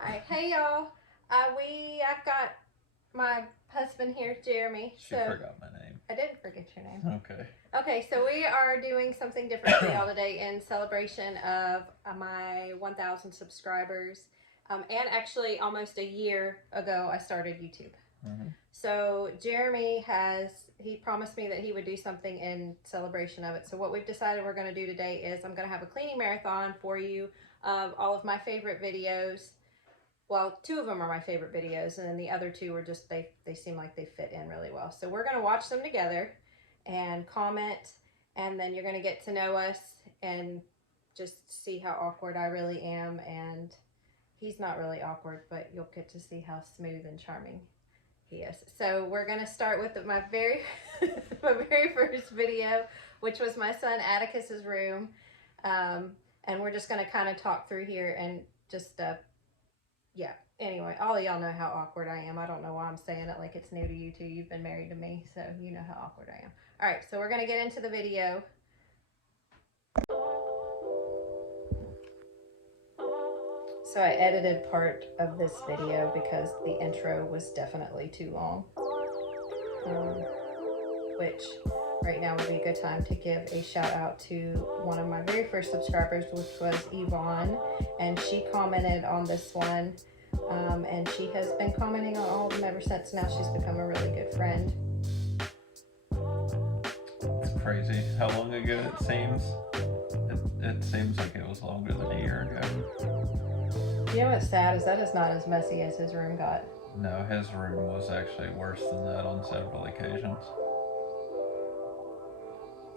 Alright, hey y'all. I've got my husband here, Jeremy. She forgot my name. I didn't forget your name. Okay. Okay, so we are doing something different for y'all today in celebration of my 1,000 subscribers. And actually, almost a year ago, I started YouTube. Mm-hmm. So Jeremy he promised me that he would do something in celebration of it. So what we've decided we're going to do today is I'm going to have a cleaning marathon for you of all of my favorite videos. Well, two of them are my favorite videos, and then the other two are just, they seem like they fit in really well. So we're going to watch them together and comment, and then you're going to get to know us and just see how awkward I really am. And he's not really awkward, but you'll get to see how smooth and charming he is. So we're going to start with my very first video, which was my son Atticus's room. And we're just going to kind of talk through here and just yeah, anyway, all of y'all know how awkward I am. I don't know why I'm saying it like it's new to you two. You've been married to me, so you know how awkward I am. All right, so we're going to get into the video. So I edited part of this video because the intro was definitely too long. Which right now would be a good time to give a shout out to one of my very first subscribers, which was Yvonne, and she commented on this one, and she has been commenting on all of them ever since. Now she's become a really good friend. It's crazy how long ago it seems. It seems like it was longer than a year ago. You know what's sad is that is not as messy as his room got. No, his room was actually worse than that on several occasions.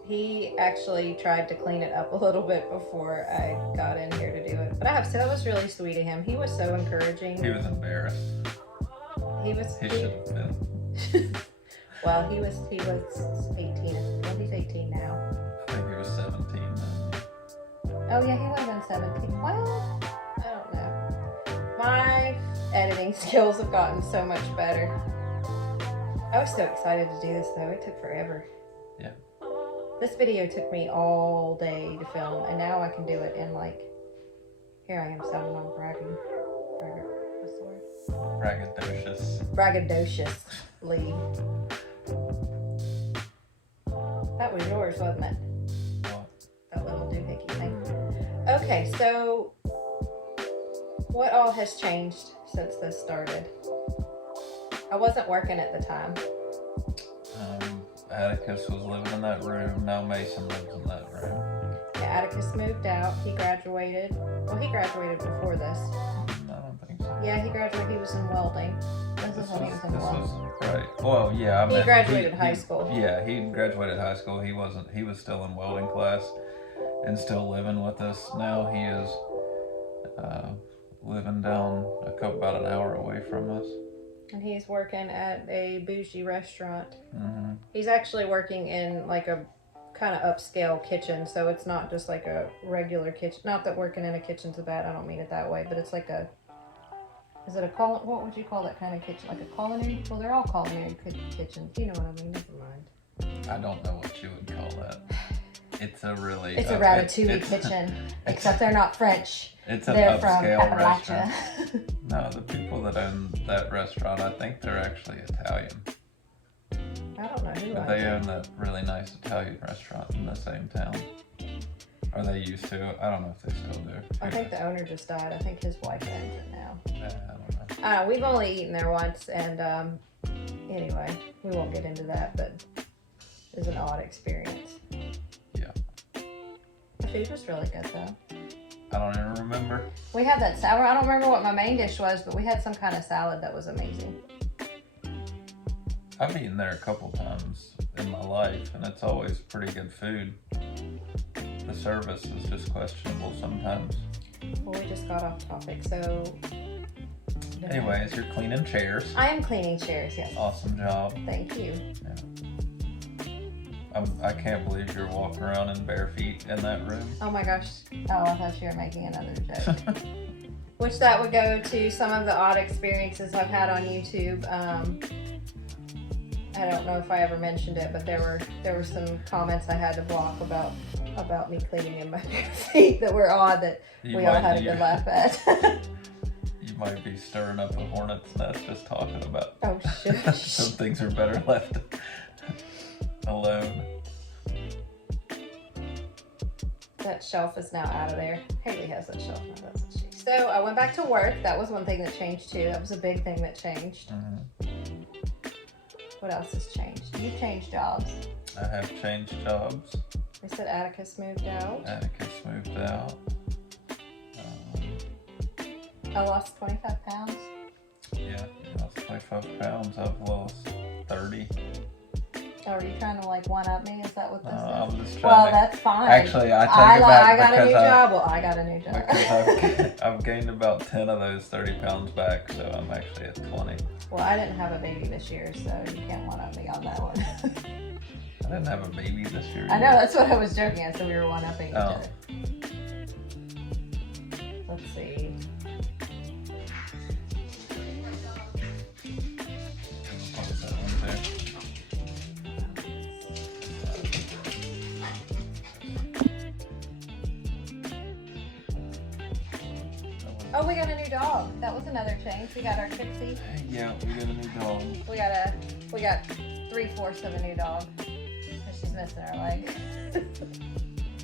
He actually tried to clean it up a little bit before I got in here to do it. But I have to say, that was really sweet of him. He was so encouraging. He was embarrassed. He should have been. Well, he was 18. Well, he's 18 now. I think he was 17 then. Oh yeah, he would have been 17. Well, I don't know. My editing skills have gotten so much better. I was so excited to do this though. It took forever. Yeah. This video took me all day to film, and now I can do it in like, here I am sounding all what's the word? Braggadocious. Braggadociously. That was yours, wasn't it? What? That little doohickey thing. Okay, so what all has changed since this started? I wasn't working at the time. Atticus was living in that room. Now Mason lives in that room. Yeah, Atticus moved out. He graduated. Well, he graduated before this. I don't think so. Yeah, he graduated. He was in welding. This is when he was in welding. Right. Well, yeah. He graduated high school. Yeah, he graduated high school. He was still in welding class and still living with us. Now he is living down about an hour away from us. And he's working at a bougie restaurant. Mm-hmm. He's actually working in like a kind of upscale kitchen, so it's not just like a regular kitchen. Not that working in a kitchen's bad, I don't mean it that way, but it's like what would you call that kind of kitchen? Like a culinary? Well, they're all culinary kitchens. You know what I mean? Never mind. I don't know what you would call that. It's a ratatouille kitchen, except they're not French. They're from Appalachia. No, the people that own that restaurant, I think they're actually Italian. I don't know who. But they own that really nice Italian restaurant in the same town. Or they used to. I don't know if they still do. I think the owner just died. I think his wife owns it now. Yeah, I don't know. We've only eaten there once, and anyway, we won't get into that, but it was an odd experience. Yeah. The food was really good, though. I don't even remember. We had that salad. I don't remember what my main dish was, but we had some kind of salad that was amazing. I've eaten there a couple times in my life, and it's always pretty good food. The service is just questionable sometimes. Well, we just got off topic, so... Anyways, you're cleaning chairs. I am cleaning chairs, yes. Awesome job. Thank you. Yeah. I can't believe you're walking around in bare feet in that room. Oh my gosh. Oh, I thought you were making another joke. Which that would go to some of the odd experiences I've had on YouTube. I don't know if I ever mentioned it, but there were some comments I had to block about me cleaning in my bare feet that were odd that we all had a good laugh at. You might be stirring up a hornet's nest just talking about. Oh, shush. Some things are better left alone. That shelf is now out of there. Haley has that shelf now, doesn't she? So I went back to work. That was one thing that changed too. That was a big thing that changed. What else has changed? You've changed jobs. I have changed jobs. They said Atticus moved out. Atticus moved out. I lost 25 pounds. Yeah, I lost 25 pounds. I've lost 30. Oh, are you trying to like one up me? Is that what this is? I'm just trying Well, to... that's fine. Actually, I take it back I got a new because job. Well, I got a new job. Because I've gained about 10 of those 30 pounds back, so I'm actually at 20. Well, I didn't have a baby this year, so you can't one up me on that one. I didn't have a baby this year. I know, that's what I was joking at, so we were one upping each other. Let's see. What's that one there? Oh, we got a new dog. That was another change. We got our Trixie. Yeah, we got a new dog. We got 3/4 of a new dog. Because she's missing her leg.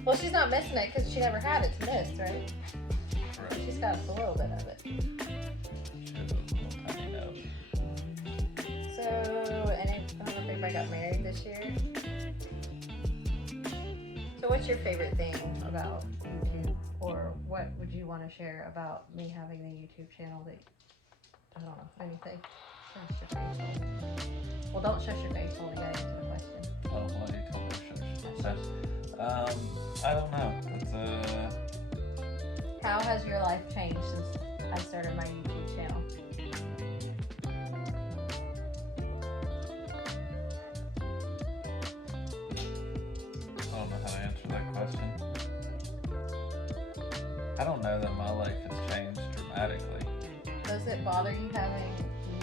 Well, she's not missing it because she never had it to miss, right? Right. She's got a little bit of it. She has a little tiny nose. So, I don't know if anybody got married this year. So what's your favorite thing about YouTube? Or what would you want to share about me having the YouTube channel that, I don't know, anything? Shush your face hole. Well, don't shush your face hole to get into the question. Oh, why do you tell me to shush? I don't know. How has your life changed since I started my YouTube channel? I don't know how to answer that question. I don't know that my life has changed dramatically. Does it bother you having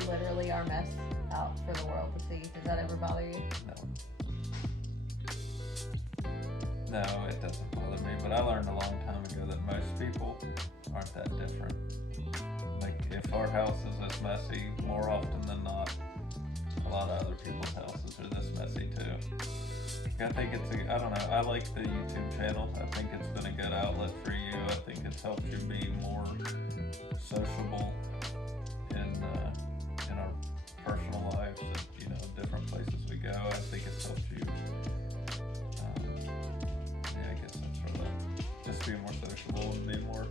literally our mess out for the world to see? Does that ever bother you? No, it doesn't bother me, but I learned a long time ago that most people aren't that different. Like, if our house is this messy, more often than not, a lot of other people's houses are this messy too. I think I don't know, I like the YouTube channel. I think it's been a good outlet for you. I think it's helped you be more sociable in our personal lives, at, different places we go. I think it's helped you, I guess that's sort of just be more sociable and be more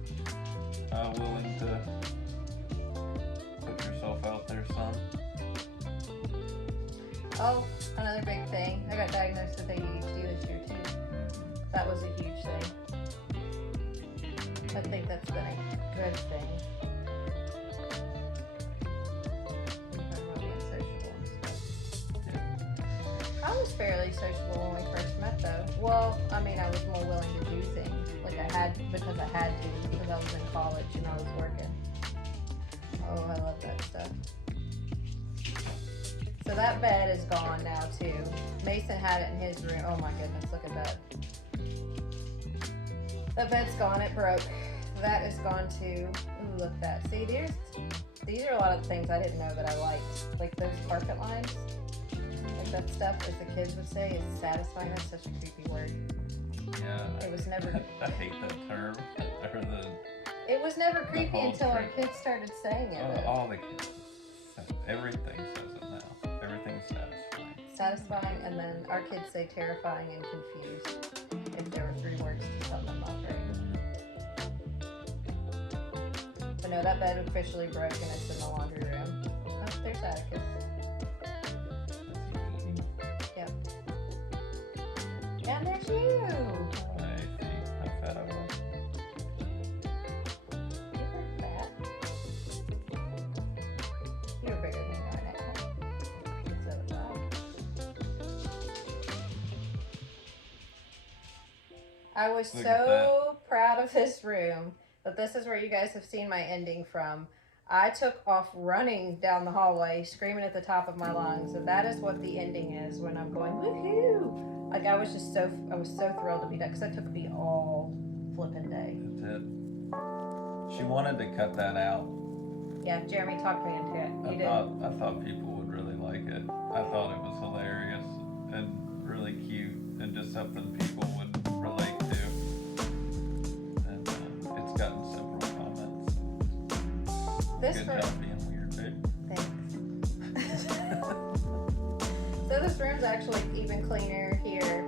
willing to put yourself out there some. Oh, another big thing. I got diagnosed with ADHD this year too. That was a huge thing. I think that's been a good thing. Being sociable and stuff. I was fairly sociable when we first met though. Well, I mean, I was more willing to do things. Like I had to, because I was in college and I was working. Oh, I love that stuff. So that bed is gone now too. Mason had it in his room. Oh my goodness, look at that. That bed's gone, it broke. That is gone too. Ooh, look at that. See, these are a lot of things I didn't know that I liked. Like those carpet lines. Like that stuff, as the kids would say, is satisfying. That's such a creepy word. Yeah. It was never... I hate that term. It was never creepy until our term. kids started saying it. All the kids. Everything says it now. Everything's satisfying. Satisfying, and then our kids say terrifying and confused. If there were 3 words to sum them up, right? But no, that bed officially broke and it's in the laundry room. Oh, there's Atticus. Yep. And there's you! I see how fat I was. You were fat. You were bigger than you are now. So, I was so proud of this room, but this is where you guys have seen my ending from. I took off running down the hallway, screaming at the top of my lungs, and that is what the ending is when I'm going, woohoo! Like, I was so thrilled to be done, because that took me all flipping day. It did. She wanted to cut that out, Yeah, Jeremy talked me into it. You did. I thought people would really like it. I thought it was hilarious and really cute and just something people would relate to. And it's gotten several comments. This Good room, job being weird, babe. thanks. So this room's actually even cleaner here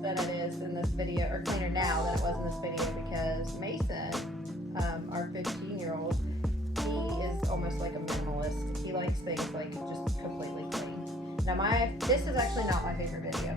than it is in this video, or cleaner now than it was in this video, because Mason, our 15-year-old, he is almost like a minimalist. He likes things like just completely clean. Now this is actually not my favorite video.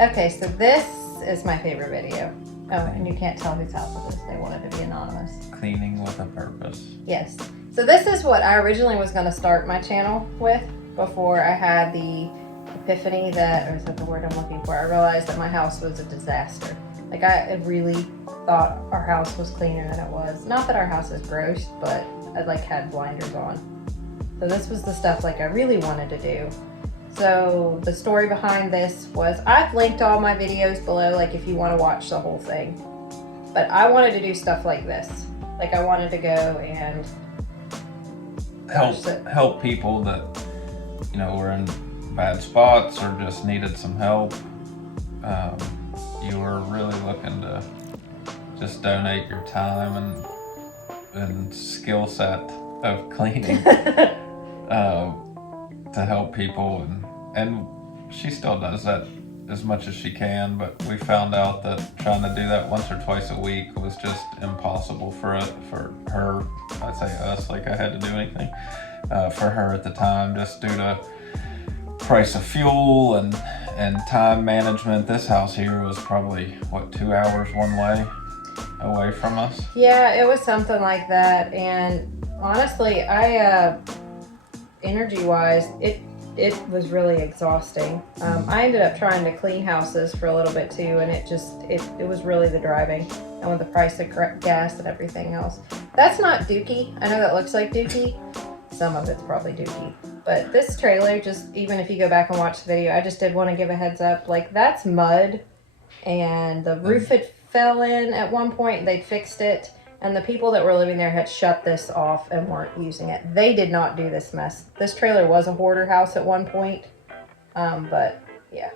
Okay, so this is my favorite video. Oh, and you can't tell whose house it is. They wanted to be anonymous. Cleaning with a purpose. Yes. So this is what I originally was going to start my channel with before I had the epiphany that, or is that the word I'm looking for? I realized that my house was a disaster. Like, I really thought our house was cleaner than it was. Not that our house is gross, but I like had blinders on. So this was the stuff like I really wanted to do. So the story behind this was, I've linked all my videos below, like if you want to watch the whole thing. But I wanted to do stuff like this. Like I wanted to go and help people that, you know, were in bad spots or just needed some help. You were really looking to just donate your time and skill set of cleaning to help people, and she still does that as much as she can, but we found out that trying to do that once or twice a week was just impossible for her. I'd say us, like I had to do anything for her at the time, just due to price of fuel and time management. This house here was probably, what, 2 hours one way away from us? Yeah, it was something like that. And honestly, energy-wise, it was really exhausting. I ended up trying to clean houses for a little bit too, and it was really the driving, and with the price of gas and everything else. That's not dookie. I know that looks like dookie. Some of it's probably dookie. But this trailer, just even if you go back and watch the video, I just did want to give a heads up. Like, that's mud, and the roof had fell in at one point. They fixed it. And the people that were living there had shut this off and weren't using it. They did not do this mess. This trailer was a hoarder house at one point. But, yeah.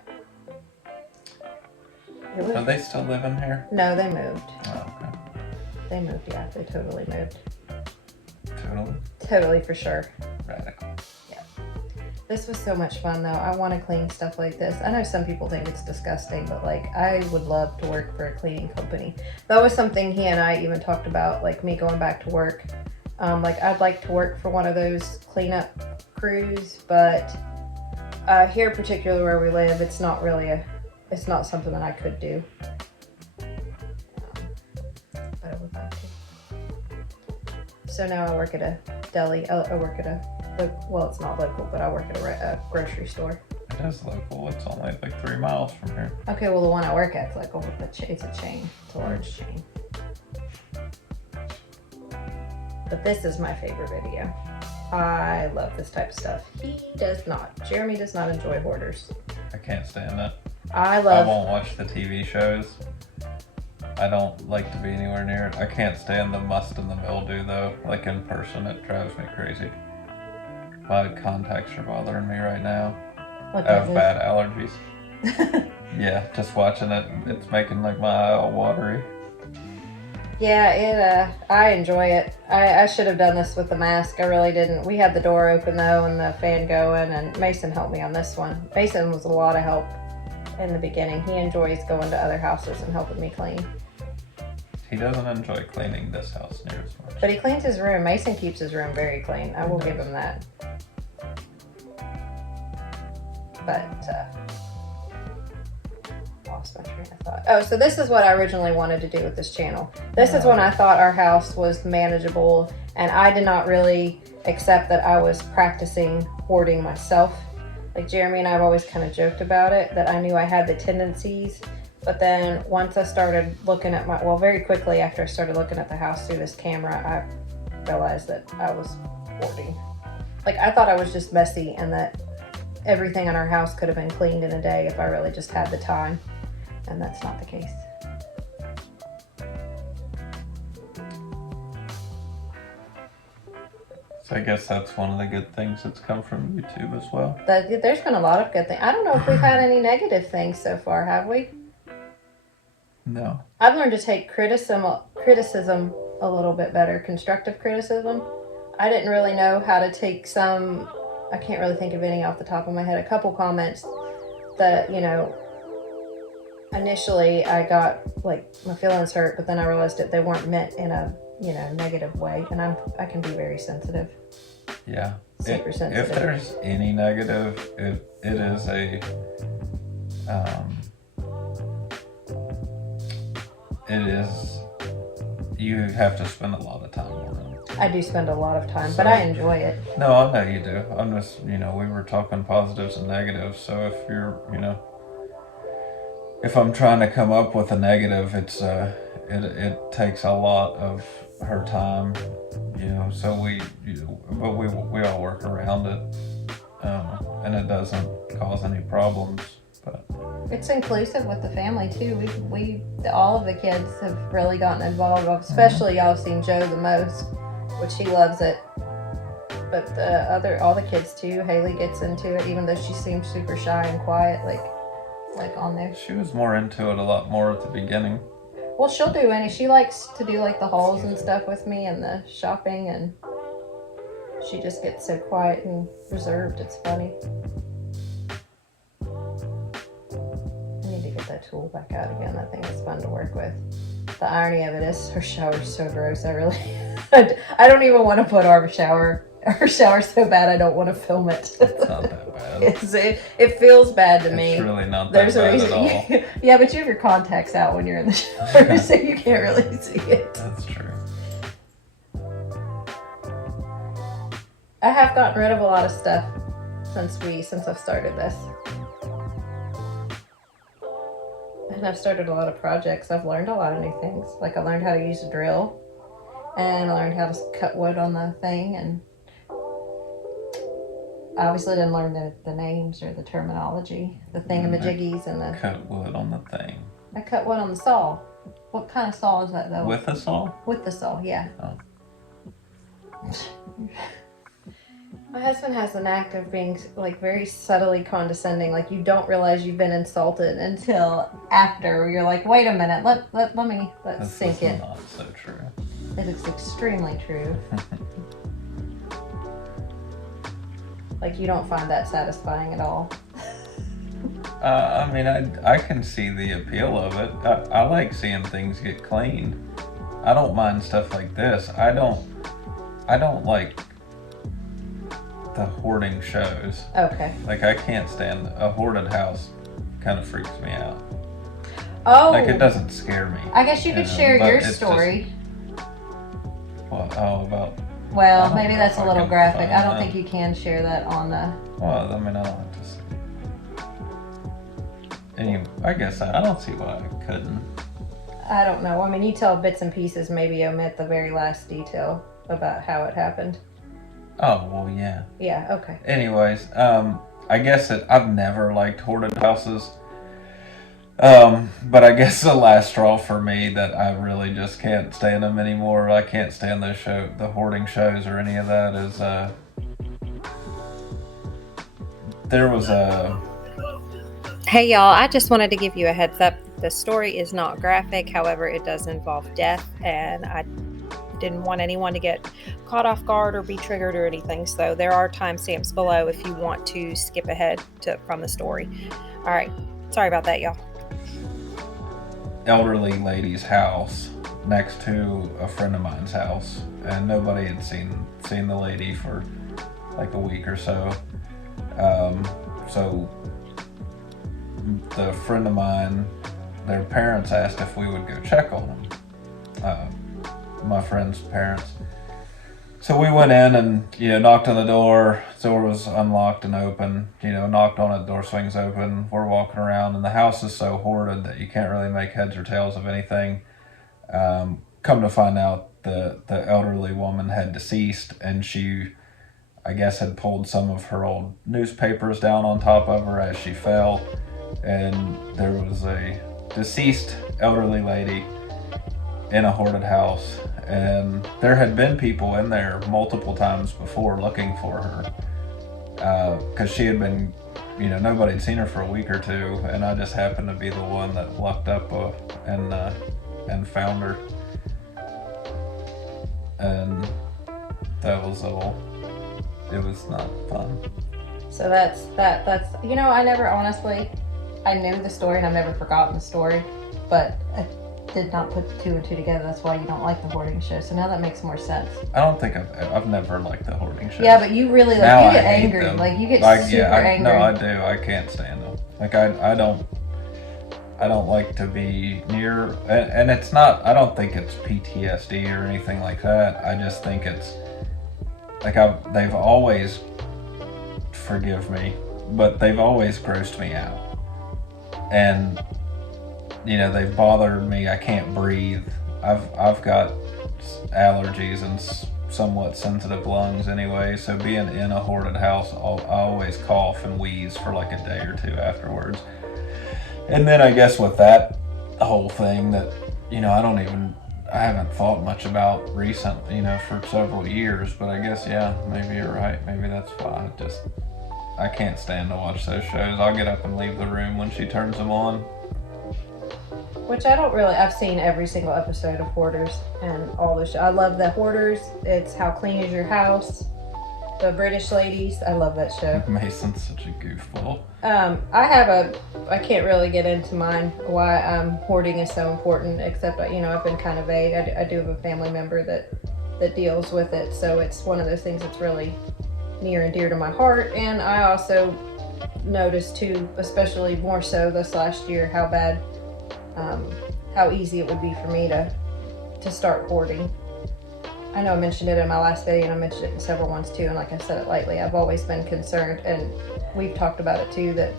Are they still living here? No, they moved. Oh, okay. They moved, yeah. They totally moved. Totally? Totally, for sure. Radical. This was so much fun, though. I want to clean stuff like this. I know some people think it's disgusting, but, like, I would love to work for a cleaning company. That was something he and I even talked about, like, me going back to work. Like, I'd like to work for one of those cleanup crews, but here, particularly where we live, it's not something that I could do. But I would like to. So now I work at a deli. I work at well, it's not local, but I work at a grocery store. It is local. It's only like 3 miles from here. Okay, well, the one I work at's like over it's a chain. It's a large chain. But this is my favorite video. I love this type of stuff. He does not. Jeremy does not enjoy hoarders. I can't stand it. I won't watch the TV shows. I don't like to be anywhere near it. I can't stand the must and the mildew, though. Like, in person, it drives me crazy. My contacts are bothering me right now. What I have bad allergies. Yeah, just watching it, it's making like my eye all watery. Yeah, I enjoy it. I should have done this with the mask. I really didn't. We had the door open though and the fan going, and Mason helped me on this one. Mason was a lot of help in the beginning. He enjoys going to other houses and helping me clean. He doesn't enjoy cleaning this house near as much. But he cleans his room. Mason keeps his room very clean. I will give him that. But, lost my train of thought. Oh, so this is what I originally wanted to do with this channel. This is when I thought our house was manageable, and I did not really accept that I was practicing hoarding myself. Like, Jeremy and I have always kind of joked about it, that I knew I had the tendencies. But then once I started looking at very quickly after I started looking at the house through this camera, I realized that I was hoarding. Like, I thought I was just messy and that everything in our house could have been cleaned in a day if I really just had the time. And that's not the case. So I guess that's one of the good things that's come from YouTube as well. There's been a lot of good things. I don't know if we've had any negative things so far, have we? No. I've learned to take criticism a little bit better, constructive criticism. I didn't really know how to take some, I can't really think of any off the top of my head, a couple comments that, you know, initially I got like my feelings hurt, but then I realized that they weren't meant in a, you know, negative way, and I can be very sensitive. Yeah. Super sensitive. If there's any negative, it is you have to spend a lot of time on it. I do spend a lot of time, but I enjoy it. No, I know you do. I'm just, you know, we were talking positives and negatives, so if you're, you know, if I'm trying to come up with a negative, it takes a lot of her time, you know, so but we all work around it, and it doesn't cause any problems. But it's inclusive with the family too. We all of the kids have really gotten involved. Especially y'all have seen Joe the most, which he loves it. But all the kids too. Haley gets into it, even though she seems super shy and quiet, like on there. She was more into it a lot more at the beginning. Well, she'll do she likes to do like the hauls and stuff with me and the shopping, and she just gets so quiet and reserved. It's funny. That tool back out again. That thing is fun to work with. The irony of it is her shower's so gross. I don't even want to put our shower so bad I don't want to film it. It's not that bad. It feels bad to me. It's really not that bad at all. Yeah, but you have your contacts out when you're in the shower, so you can't really see it. That's true. I have gotten rid of a lot of stuff since I've started this. And I've started a lot of projects. I've learned a lot of new things. Like I learned how to use a drill, and I learned how to cut wood on the thing, and I obviously didn't learn the names or the terminology, the thingamajiggies and the... Cut wood on the thing. I cut wood on the saw. What kind of saw is that though? With a saw? With the saw, yeah. Oh. My husband has an act of being like very subtly condescending. Like you don't realize you've been insulted until after you're like, wait a minute, let me sink it. This is not so true. It is extremely true. Like you don't find that satisfying at all. I mean, I can see the appeal of it. I like seeing things get cleaned. I don't mind stuff like this. I don't like the hoarding shows. Okay. Like I can't stand a hoarded house. Kind of freaks me out. Oh. Like it doesn't scare me. I guess you could share your story. About. Well, maybe that's a little graphic. I don't think you can share that on the... Well, I mean, I don't have to see. Anyway, I guess I don't see why I couldn't. I don't know. I mean, you tell bits and pieces, maybe omit the very last detail about how it happened. Oh, well, yeah. Yeah, okay. Anyways, I guess I've never liked hoarded houses. But I guess the last straw for me that I really just can't stand them anymore. I can't stand the hoarding shows or any of that is, there was a... Hey y'all, I just wanted to give you a heads up. The story is not graphic, however, it does involve death, and I didn't want anyone to get caught off guard or be triggered or anything, so there are timestamps below if you want to skip ahead from the story. All right, sorry about that, y'all. Elderly lady's house next to a friend of mine's house, and nobody had seen the lady for like a week or so. So the friend of mine, their parents asked if we would go check on them. My friend's parents. So we went in and, knocked on the door. Door was unlocked and open. Knocked on it, door swings open. We're walking around and the house is so hoarded that you can't really make heads or tails of anything. Come to find out the elderly woman had deceased, and she, I guess, had pulled some of her old newspapers down on top of her as she fell. And there was a deceased elderly lady in a hoarded house, and there had been people in there multiple times before looking for her, because she had been, nobody had seen her for a week or two, and I just happened to be the one that lucked up and found her, and that was all. It was not fun. So that's I never honestly, I knew the story and I've never forgotten the story, but I did not put two and two together. That's why you don't like the hoarding show. So now that makes more sense. I don't think I've never liked the hoarding show. Yeah, but you really now you I get hate angry. them. Like you get super angry. No, I do. I can't stand them. Like I don't like to be near, and it's not. I don't think it's PTSD or anything like that. I just think it's like they've always, forgive me, but they've always grossed me out, and they've bothered me. I can't breathe. I've got allergies and somewhat sensitive lungs anyway, so being in a hoarded house, I always cough and wheeze for like a day or two afterwards. And then I guess with that whole thing that I haven't thought much about recently, for several years, but I guess maybe you're right. Maybe that's why I can't stand to watch those shows. I'll get up and leave the room when she turns them on. Which I've seen every single episode of Hoarders and all the shows. I love the Hoarders. It's How Clean Is Your House? The British Ladies. I love that show. Mason's such a goofball. I can't really get into mine, why hoarding is so important, except, I've been kind of vague. I do have a family member that deals with it, so it's one of those things that's really near and dear to my heart. And I also noticed too, especially more so this last year, how easy it would be for me to start hoarding. I know I mentioned it in my last video, and I mentioned it in several ones too, and like I said it lightly, I've always been concerned, and we've talked about it too, that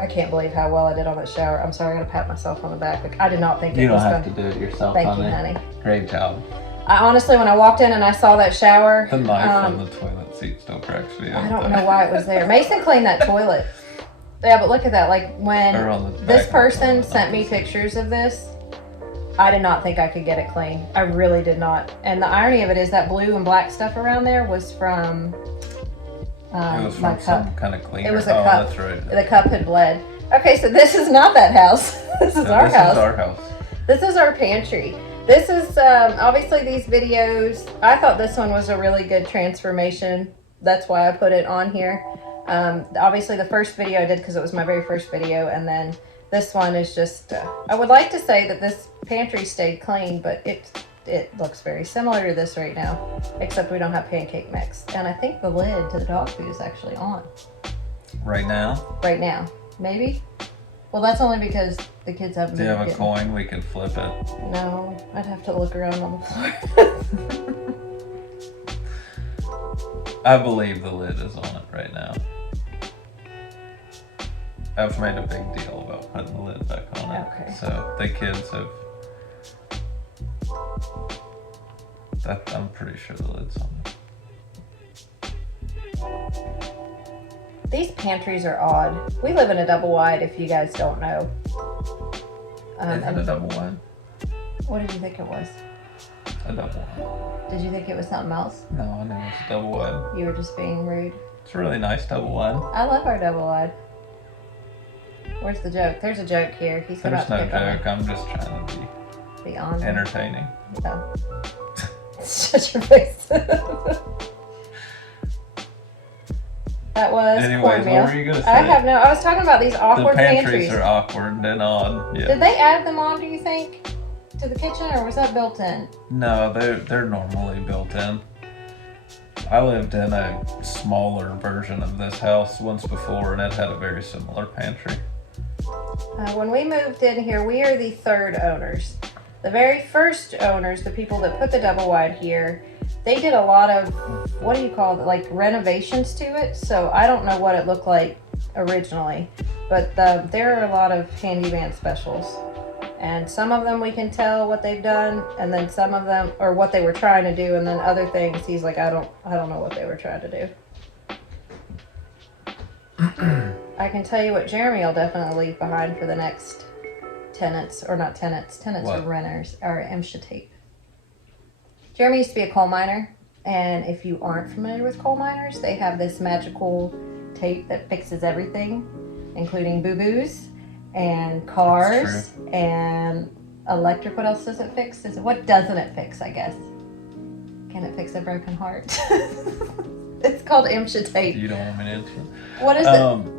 I can't believe how well I did on that shower. I'm sorry, I'm gonna pat myself on the back. Like, I did not think you don't have to do it yourself. Thank you, honey. Great job. I honestly, when I walked in and I saw that shower, the knife on the toilet seat still cracks me up. I don't know why it was there. Mason cleaned that toilet. Yeah, but look at that. Like, when this person sent me pictures of this, I did not think I could get it clean. I really did not. And the irony of it is that blue and black stuff around there was from it was my from cup. some kind of cleaner. It was a cup. That's right. The cup had bled. Okay, so this is not that house. This is our house. This is our house. This is our pantry. This is obviously these videos. I thought this one was a really good transformation. That's why I put it on here. Obviously the first video I did because it was my very first video, and then this one is just, I would like to say that this pantry stayed clean, but it looks very similar to this right now, except we don't have pancake mix. And I think the lid to the dog food is actually on. Right now? Right now. Maybe? Well, that's only because the kids haven't been Do you have a coin? We could flip it. No, I'd have to look around on the floor. I believe the lid is on it right now. I've made a big deal about putting the lid back on it. Okay. So the kids have... I'm pretty sure the lid's on it. These pantries are odd. We live in a double wide, if you guys don't know. Is it a double wide? What did you think it was? A double wide. Did you think it was something else? No, I knew it was a double wide. You were just being rude. It's a really nice double wide. I love our double wide. Where's the joke? There's a joke here. He's about There's to no pick on joke. I'm just trying to be on entertaining. No. Shut your face. That was Anyways, cornmeal. what were you gonna say? I was talking about these awkward the pantries. pantries. Are awkward and odd. Yeah. Did they add them on, do you think, to the kitchen, or was that built in? No, they're normally built in. I lived in a smaller version of this house once before, and it had a very similar pantry. When we moved in here, we are the third owners. The very first owners, the people that put the double wide here, they did a lot of, what do you call it, like renovations to it. So I don't know what it looked like originally, but there are a lot of handyman specials. And some of them we can tell what they've done, and then some of them, or what they were trying to do, and then other things he's like, I don't know what they were trying to do. I can tell you what Jeremy will definitely leave behind for the next tenants, or not tenants. Tenants What? are renters, or MSHA tape. Jeremy used to be a coal miner, and if you aren't familiar with coal miners, they have this magical tape that fixes everything, including boo-boos and cars and electric. What else does it fix? What doesn't it fix, I guess? Can it fix a broken heart? It's called MSHA tape. You don't want me to answer? What is it?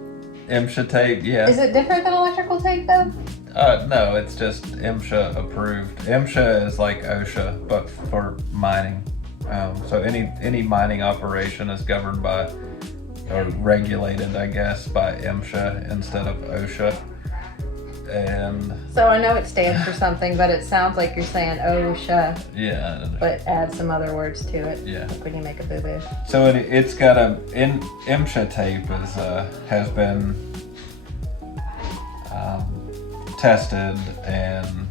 MSHA tape, yeah. Is it different than electrical tape though? No, it's just MSHA approved. MSHA is like OSHA, but for mining. So any mining operation is governed by, or regulated, I guess, by MSHA instead of OSHA. And so I know it stands for something, but it sounds like you're saying OSHA. Yeah. But add some other words to it. Yeah. Like when you make a boo-boo. So it's got MSHA tape has been tested and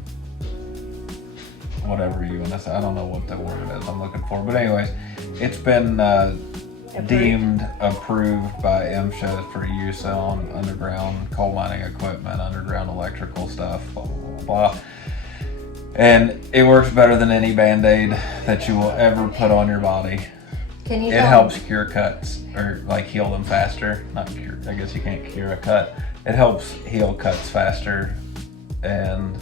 whatever you want to say. I don't know what the word is I'm looking for, but anyways, it's been deemed approved by MSHA for use on underground coal mining equipment, underground electrical stuff, blah, blah, blah, blah. And it works better than any Band-Aid that you will ever put on your body. Can you It helps cure cuts, or like heal them faster. Not cure, I guess you can't cure a cut. It helps heal cuts faster, and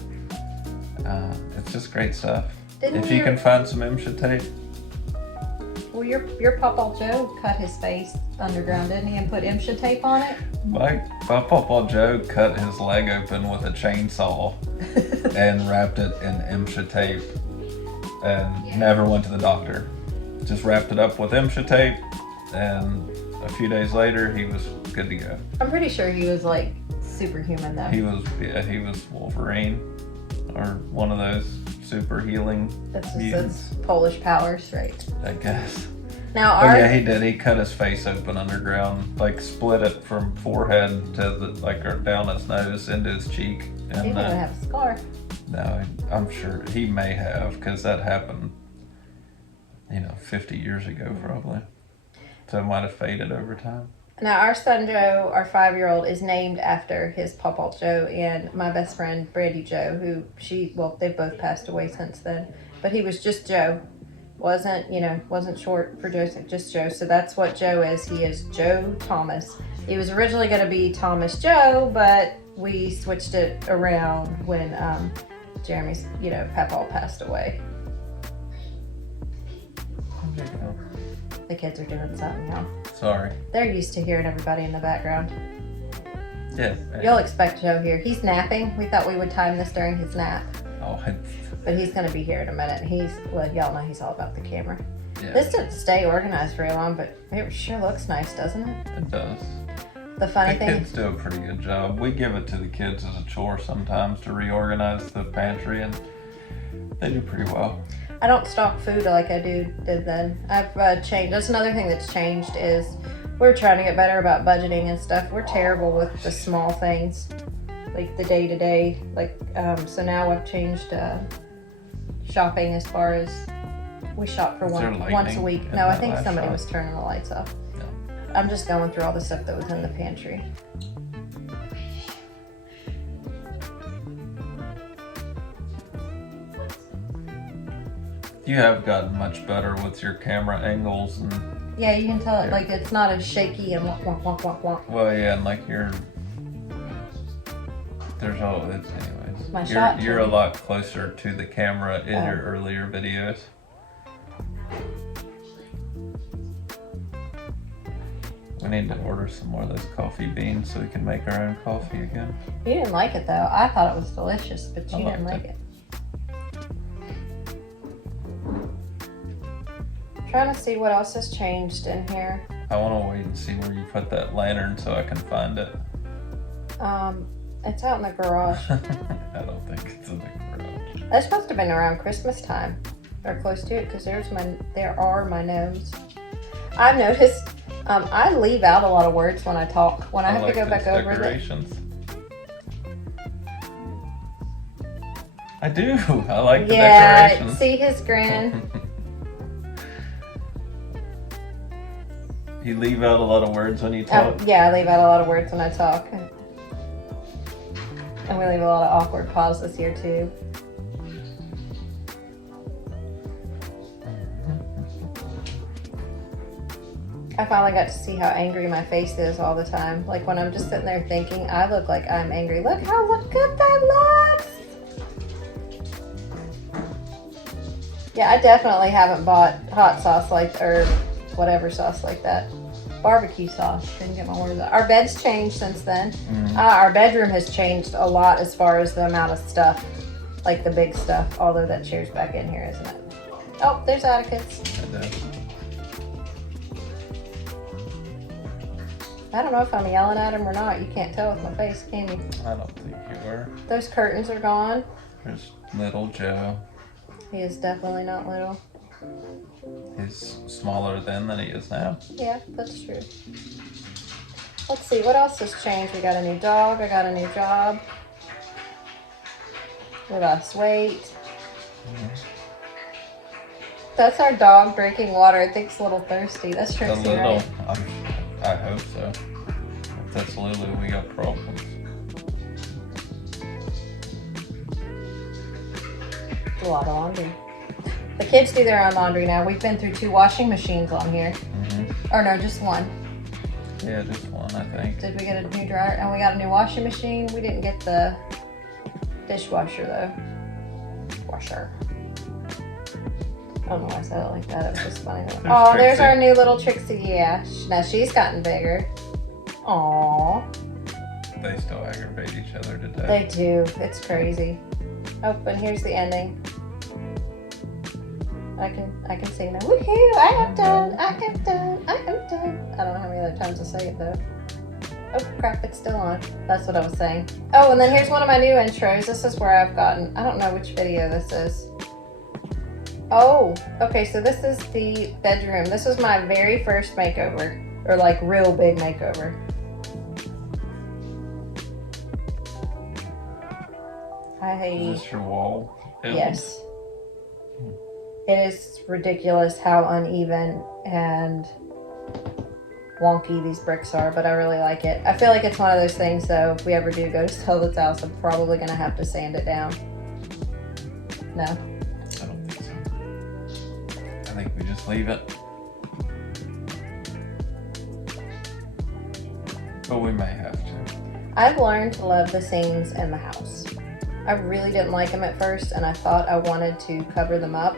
it's just great stuff. If you can find some MSHA tape. Well, your Papa Joe cut his face underground, didn't he, and put MSHA tape on it? My Papa Joe cut his leg open with a chainsaw and wrapped it in MSHA tape and never went to the doctor. Just wrapped it up with MSHA tape, and a few days later he was good to go. I'm pretty sure he was like superhuman though. He was Wolverine, or one of those super healing mutants. That's Polish powers, right? I guess. Now, he did. He cut his face open underground, like split it from forehead to or down his nose into his cheek. And he didn't have a scar. No, I'm sure he may have, because that happened, 50 years ago probably. So it might have faded over time. Now, our son Joe, our 5-year-old, is named after his Papa Joe and my best friend Brandy Joe, who they've both passed away since then. But he was just Joe. Wasn't short for Joseph, just Joe. So that's what Joe is. He is Joe Thomas. He was originally going to be Thomas Joe, but we switched it around when Jeremy's, Papa passed away. The kids are doing something, y'all. Sorry. They're used to hearing everybody in the background. Yeah. You'll expect Joe here. He's napping. We thought we would time this during his nap. Oh, But he's going to be here in a minute. Y'all know he's all about the camera. yeah. This didn't stay organized very long, but it sure looks nice, doesn't it? It does. The funny The thing kids do a pretty good job. We give it to the kids as a chore sometimes to reorganize the pantry, and they do pretty well. I don't stock food like I did then. I've changed. That's another thing that's changed is we're trying to get better about budgeting and stuff. We're terrible with the small things, like the day-to-day. So now I've changed shopping as far as we shop for once a week. No, I think somebody was turning the lights off. No. I'm just going through all the stuff that was in the pantry. You have gotten much better with your camera angles and. Yeah, you can tell it it's not as shaky and wonk wonk wonk wonk wonk. Well, yeah, and there's all it's anyways. You're a lot closer to the camera in your earlier videos. We need to order some more of those coffee beans so we can make our own coffee again. You didn't like it though. I thought it was delicious, but you didn't like it. Trying to see what else has changed in here. I want to wait and see where you put that lantern so I can find it. It's out in the garage. I don't think it's in the garage. It's supposed to have been around Christmas time or close to it because there are my gnomes. I've noticed I leave out a lot of words when I talk. When I have to go back over decorations. I do. I like the decorations. Yeah, see his grin. You leave out a lot of words when you talk? Yeah, I leave out a lot of words when I talk. And we leave a lot of awkward pauses here too. I finally got to see how angry my face is all the time. Like when I'm just sitting there thinking, I look like I'm angry. Look how good that looks. Yeah, I definitely haven't bought hot sauce or whatever sauce like that. Barbecue sauce. Couldn't get my words out. Our bed's changed since then. Our bedroom has changed a lot as far as the amount of stuff, like the big stuff. Although that chair's back in here, isn't it? Oh, there's Atticus. I don't know if I'm yelling at him or not. You can't tell with my face, can you? I don't think you are. Those curtains are gone. There's little Joe. He is definitely not little. He's smaller then than he is now. Yeah, that's true. Let's see, what else has changed? We got a new dog. I got a new job. We lost weight. That's our dog drinking water. I think it's a little thirsty. That's Trixie, right? I hope so. If that's Lulu, we got problems. A lot of laundry. The kids do their own laundry now. We've been through 2 washing machines on here. Or no, just one. Yeah, just one, I think. Did we get a new dryer? And we got a new washing machine. We didn't get the dishwasher though. Washer. I don't know why I said it like that. It was just funny. Oh, there's our new little Trixie. Yeah. Now she's gotten bigger. Aww. They still aggravate each other to death. They do. It's crazy. Oh, and here's the ending. I can say now. Woohoo! I am done. I am done. I am done. I don't know how many other times to say it though. Oh crap! It's still on. That's what I was saying. Oh, and then here's one of my new intros. This is where I've gotten. I don't know which video this is. Oh, okay. So this is the bedroom. This was my very first makeover, or like real big makeover. Is this your wall? Yes. It is ridiculous how uneven and wonky these bricks are, but I really like it. I feel like it's one of those things, though, if we ever do go sell this house, I'm probably going to have to sand it down. No? I don't think so. I think we just leave it. But we may have to. I've learned to love the seams in the house. I really didn't like them at first, and I thought I wanted to cover them up.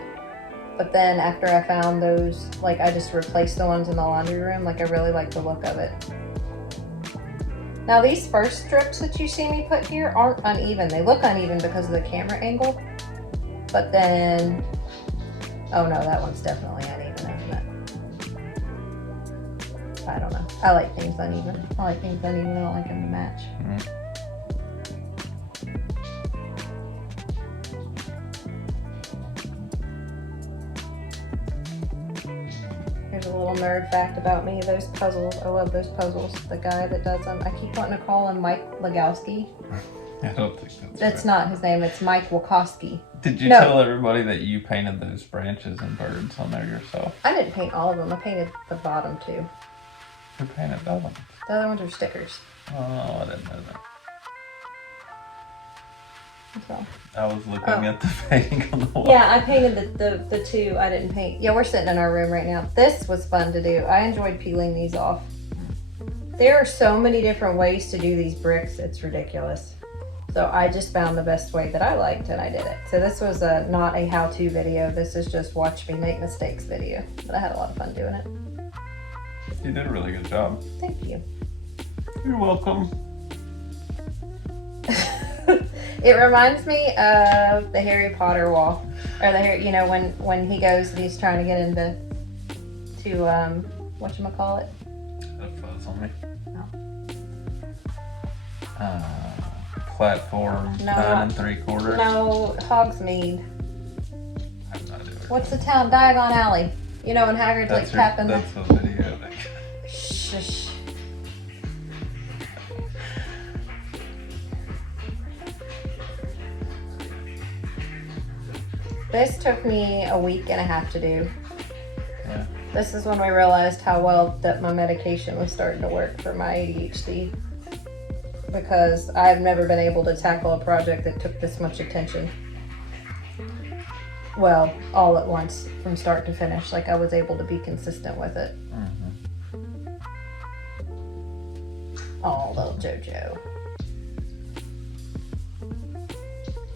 But then after I found those, like I just replaced the ones in the laundry room, like I really like the look of it. Now these first strips that you see me put here aren't uneven. They look uneven because of the camera angle. But then, oh no, that one's definitely uneven, isn't it? I don't know. I like things uneven. I like things uneven. I don't like them to match. Here's a little nerd fact about me. Those puzzles, I love those puzzles. The guy that does them, I keep wanting to call him Mike Legowski. I don't think that's not his name. It's Mike Wachowski. Did you tell everybody that you painted those branches and birds on there yourself? I didn't paint all of them. I painted the bottom 2. Who painted the other ones? The other ones are stickers. Oh, I didn't know that. So. I was looking at the painting on the wall. Yeah, I painted the 2 I didn't paint. Yeah, we're sitting in our room right now. This was fun to do. I enjoyed peeling these off. There are so many different ways to do these bricks. It's ridiculous. So I just found the best way that I liked and I did it. So this was not a how-to video. This is just watch me make mistakes video. But I had a lot of fun doing it. You did a really good job. Thank you. You're welcome. It reminds me of the Harry Potter wall, or you know, when he goes and he's trying to get into whatchamacallit? A fuzz on me. Oh. Platform 9 3/4. No, Hogsmeade. I'm not doing it. What's the town? Diagon Alley. You know, when Hagrid's like tapping that's the video. Shush. This took me a week and a half to do. Yeah. This is when we realized how well that my medication was starting to work for my ADHD. because I've never been able to tackle a project that took this much attention. Well, all at once from start to finish. Like, I was able to be consistent with it. Oh, little JoJo.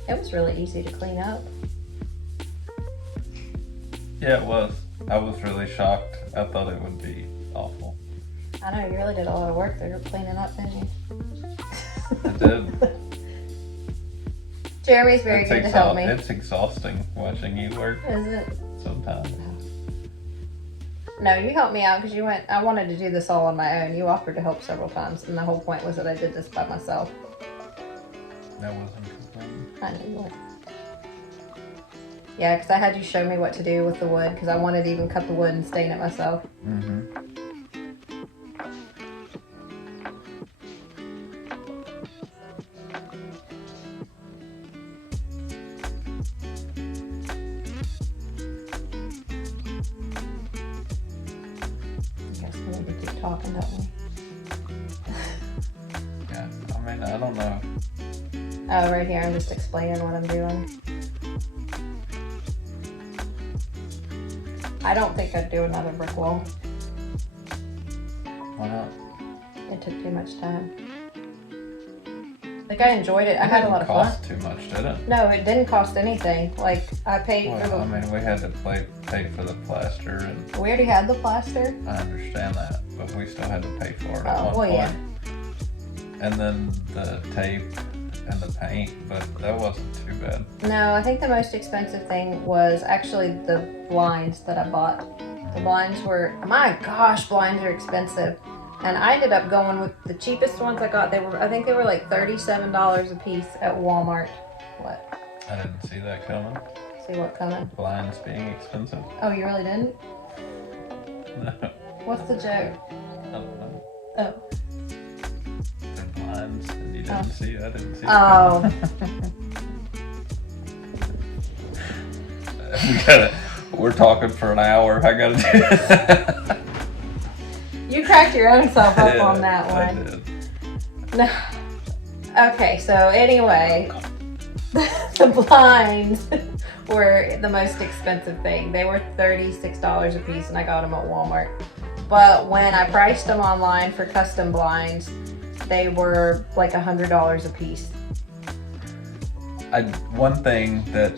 It was really easy to clean up. Yeah, it was. I was really shocked. I thought it would be awful. I know, you really did a lot of work there cleaning up, didn't you? I did. Jeremy's very good to help me. It's exhausting watching you work. Is it? Sometimes. No, you helped me out because I wanted to do this all on my own. You offered to help several times, and the whole point was that I did this by myself. That wasn't complaining. I knew you would. Yeah, because I had you show me what to do with the wood because I wanted to even cut the wood and stain it myself. We need to keep talking, don't we? Yeah, I mean, I don't know. Oh, right here, I'm just explaining what I'm doing. I don't think I'd do another brick wall. Why not? It took too much time. Like, I enjoyed it. I had a lot of fun. It didn't cost too much, did it? No, it didn't cost anything. Like, I paid for the... I mean, we had to pay for the plaster, and We already had the plaster. I understand that, but we still had to pay for it at Oh, one well, point. yeah. And then the tape and the paint, but that wasn't too bad. No, I think the most expensive thing was actually the blinds that I bought. The blinds were... My gosh, blinds are expensive. And I ended up going with the cheapest ones I got. I think they were like $37 a piece at Walmart. What? I didn't see that coming. See what coming? Blinds being expensive. Oh, you really didn't? No. What's the joke? I don't know. Oh. They're blinds, and you didn't see it. I didn't see it. Oh. We're talking for an hour. I gotta do it. You cracked your own self up Yeah, on that I one. did. No. Okay, so anyway, the blinds were the most expensive thing. They were $36 a piece, and I got them at Walmart. But when I priced them online for custom blinds, they were like $100 a piece. One thing that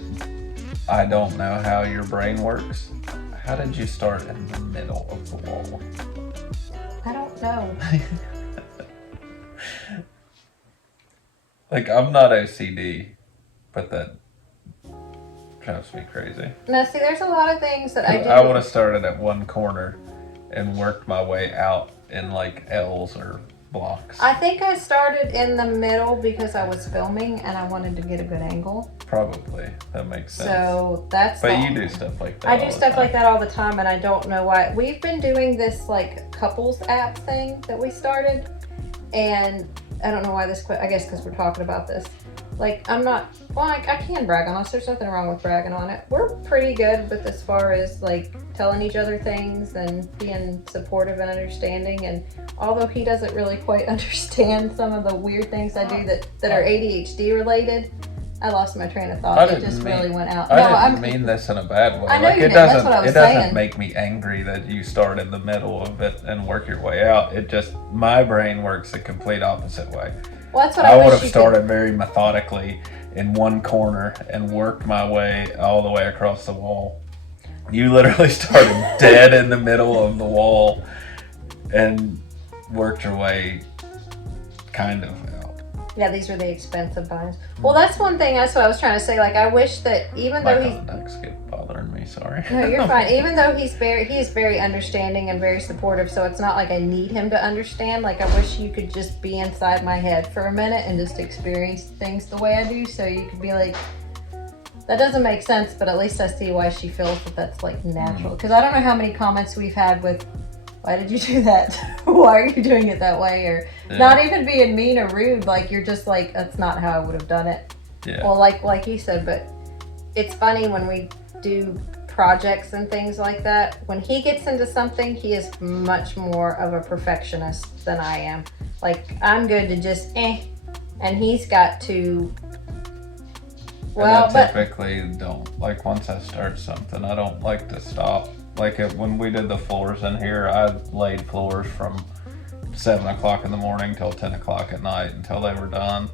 I don't know how your brain works. How did you start in the middle of the wall? I don't know. Like, I'm not OCD, but that drives me crazy. Now, see, there's a lot of things that I do. I would have started at one corner and worked my way out in like L's or blocks. I think I started in the middle because I was filming and I wanted to get a good angle. Probably. That makes sense. So that's But you do stuff like that. I do stuff like that all the time, and I don't know why. We've been doing this like couples app thing that we started, and I don't know why this quit. I guess because we're talking about this. Like, I'm not, well, I can brag on us. There's nothing wrong with bragging on it. We're pretty good with as far as like telling each other things and being supportive and understanding. And although he doesn't really quite understand some of the weird things I do that are ADHD related, I lost my train of thought. It just really went out. I didn't mean this in a bad way. I know like, you didn't. That's what I was it doesn't saying. make me angry that you start in the middle of it and work your way out. It just, my brain works the complete opposite way. Well, that's what I would have started very methodically in one corner and worked my way all the way across the wall. You literally started dead in the middle of the wall and worked your way kind of out. Yeah, these are the expensive blinds. Well, that's one thing. That's what I was trying to say. Like, I wish that even though he's contacts get bothering me. Sorry. No, you're fine. Even though he is very understanding and very supportive, so it's not like I need him to understand. Like, I wish you could just be inside my head for a minute and just experience things the way I do, so you could be like, that doesn't make sense, but at least I see why she feels that that's like natural. Because I don't know how many comments we've had with, why did you do that? Why are you doing it that way? Or not even being mean or rude. Like, you're just like, that's not how I would have done it. Yeah. Well, like you said, but it's funny when we do projects and things like that. When he gets into something, he is much more of a perfectionist than I am. Like, I'm good to just and he's got to. Well, and I typically don't, like, once I start something, I don't like to stop. Like, when we did the floors in here, I laid floors from 7 o'clock in the morning till 10 o'clock at night until they were done.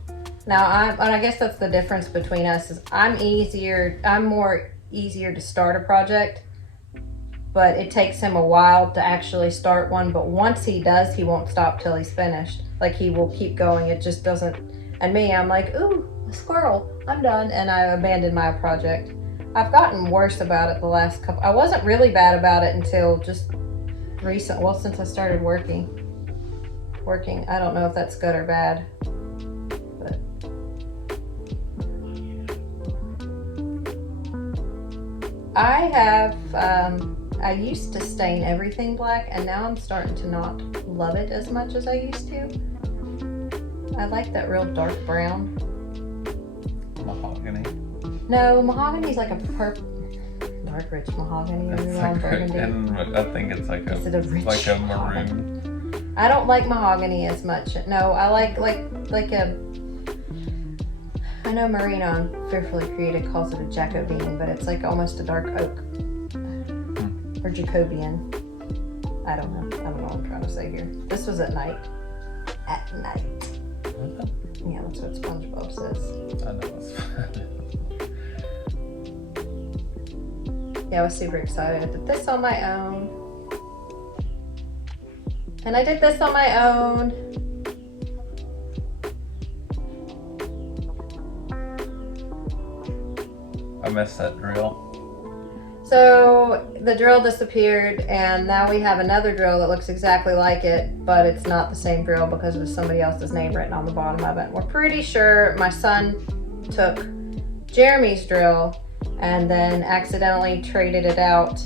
Now, I guess that's the difference between us, is I'm more easier to start a project, but it takes him a while to actually start one. But once he does, he won't stop till he's finished. Like, he will keep going. It just doesn't. And me, I'm like, ooh, a squirrel, I'm done, and I abandoned my project. I've gotten worse about it the last couple. I wasn't really bad about it until just recent. Well, since I started working. I don't know if that's good or bad. But I have. I used to stain everything black, and now I'm starting to not love it as much as I used to. I like that real dark brown. Mahogany. No, mahogany's like a dark rich mahogany. Burgundy. And I think it's like a maroon. I don't like mahogany as much. No, I like a. I know Marina on Fearfully Created calls it a Jacobean, but it's like almost a dark oak or Jacobean. I don't know what I'm trying to say here. This was at night. At night. Yeah, that's what SpongeBob says. I know it's fun. Yeah, I was super excited. I did this on my own. And I did this on my own. I missed that drill. So the drill disappeared, and now we have another drill that looks exactly like it, but it's not the same drill because it was somebody else's name written on the bottom of it. We're pretty sure my son took Jeremy's drill and then accidentally traded it out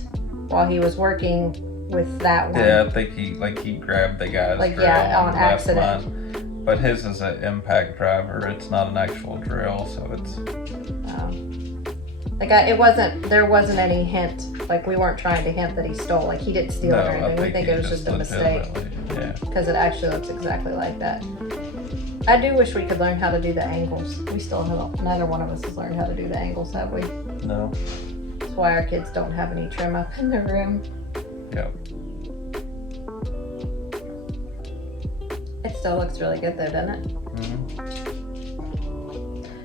while he was working with that one. Yeah, I think he grabbed the guy's drill on accident. Mine. But his is an impact driver. It's not an actual drill, so it's. There wasn't any hint. Like, we weren't trying to hint that he stole. Like, he didn't steal it or anything. We think it was just a mistake. Yeah. Because it actually looks exactly like that. I do wish we could learn how to do the angles. We still haven't. Neither one of us has learned how to do the angles, have we? No. That's why our kids don't have any trim up in their room. Yep. It still looks really good though, doesn't it? Mm-hmm.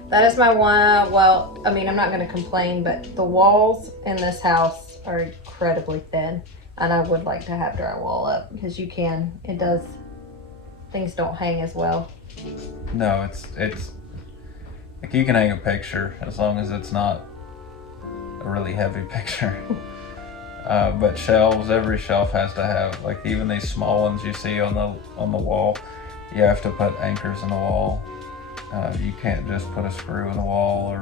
That is my one. Well, I mean, I'm not going to complain, but the walls in this house are incredibly thin, and I would like to have drywall up because you can. It does. Things don't hang as well. No, it's like you can hang a picture as long as it's not a really heavy picture. But shelves, every shelf has to have, like, even these small ones you see on the wall, you have to put anchors in the wall. You can't just put a screw in the wall,